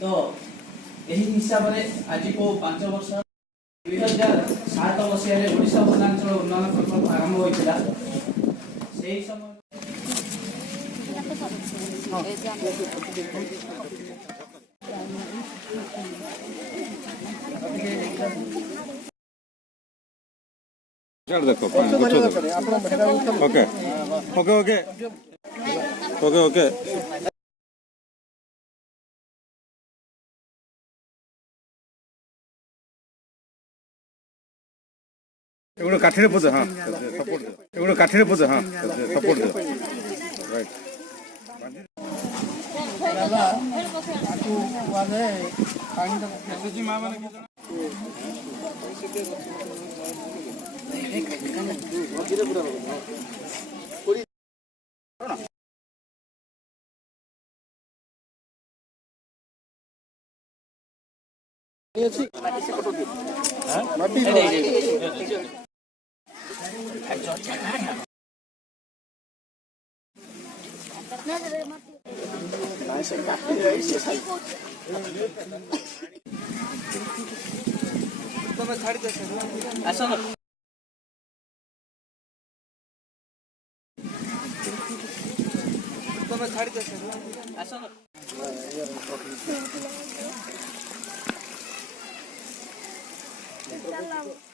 तो यही हिसाब से आज को 5 वर्ष 2007 मसीह ओडिशा वनांचल उन्नयन प्रकल्प आरंभ होता से समय देखो okay okay okay okay okay एगुलो काठी रे पोदे हां सपोर्ट दे एगुलो काठी रे पोदे हां सपोर्ट दे राइट बाबा आटू वाले पानी का एसएसजी मां माने Chalo.